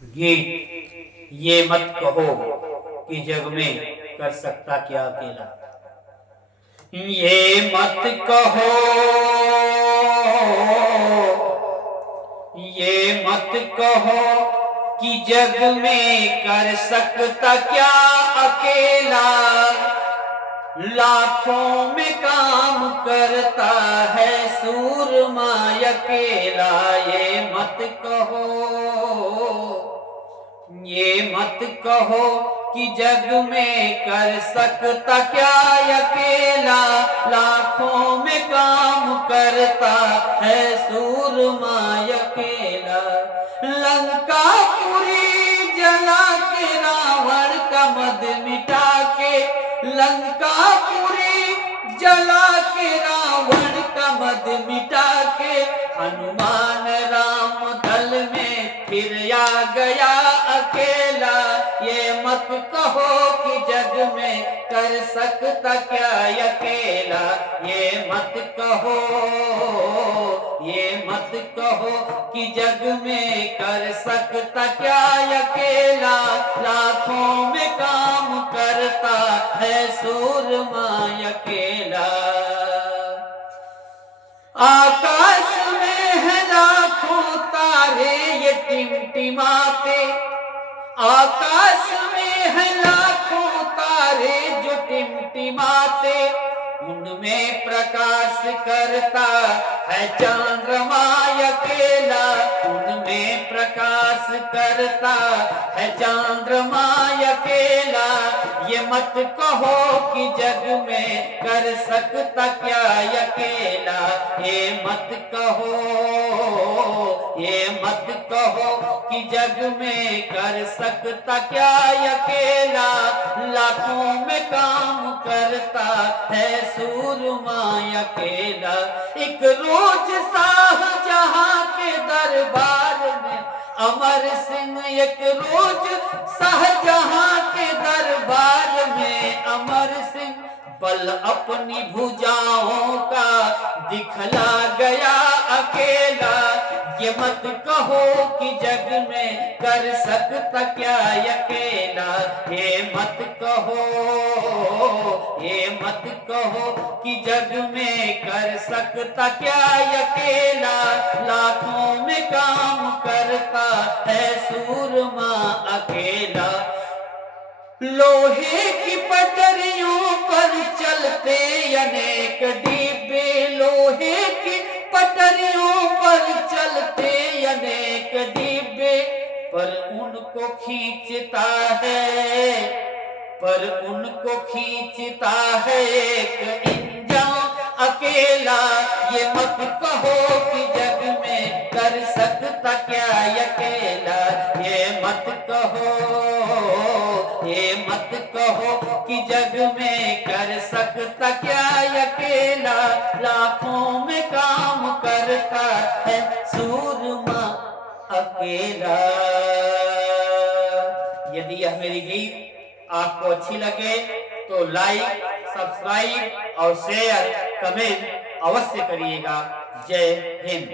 गीत ये मत कहो कि जग में कर सकता क्या अकेला। ये मत कहो, ये मत कहो कि जग में कर सकता क्या अकेला। लाखों में काम करता है सूरमा अकेला। ये मत कहो, ये मत कहो कि जग में कर सकता क्या अकेला। लाखों में काम करता है सूरमा अकेला। लंका पूरी जला के रावण का मद मिटा के, लंका पूरी जला के रावण का मद मिटा के, हनुमान राम दल में फिर आ गया अकेला। ये मत कहो कि जग में कर सकता क्या अकेला। ये मत कहो, ये मत कहो कि जग में कर सकता क्या अकेला। लाखों में काम करता है सूरमा अकेला। आकाश में है लाखों तारे ये टिमटिमाते, आकाश में है लाखों तारे जो टिमटिमाते, उनमें प्रकाश करता है चंद्रमा अकेला। उनमें प्रकाश करता है चंद्रमा अकेला। ये मत कहो कि जग में कर सकता क्या अकेला। ये मत कहो, ये मत कहो कि जग में कर सकता क्या अकेला। लाखों में काम करता है सूरमा अकेला। एक रोज शाहजहां के दरबार में अमर सिंह, एक रोज शाहजहां के दरबार में अमर सिंह बल अपनी भुजाओं का दिखला गया अकेला। ये मत कहो कि जग में कर सकता क्या अकेला। ये मत कहो, ये मत कहो कि जग में कर सकता क्या अकेला। लाखों में काम करता है सूरमा अकेला। लोहे की पटरियों पर चलते अनेक डिब्बे, लोहे की पटरियों पर चलते अनेक डिब्बे, पर उनको खींचता है, पर उनको खींचता है एक इंजन अकेला। ये मत कहो कि जग में कर सकता क्या अकेला। ये मत कहो, ये मत कहो कि जग में कर सकता क्या अकेला। लाखों में काम करता है सूरमा अकेला। यदि यह मेरी गीत आपको अच्छी लगे तो लाइक, सब्सक्राइब और शेयर, कमेंट अवश्य करिएगा। जय हिंद।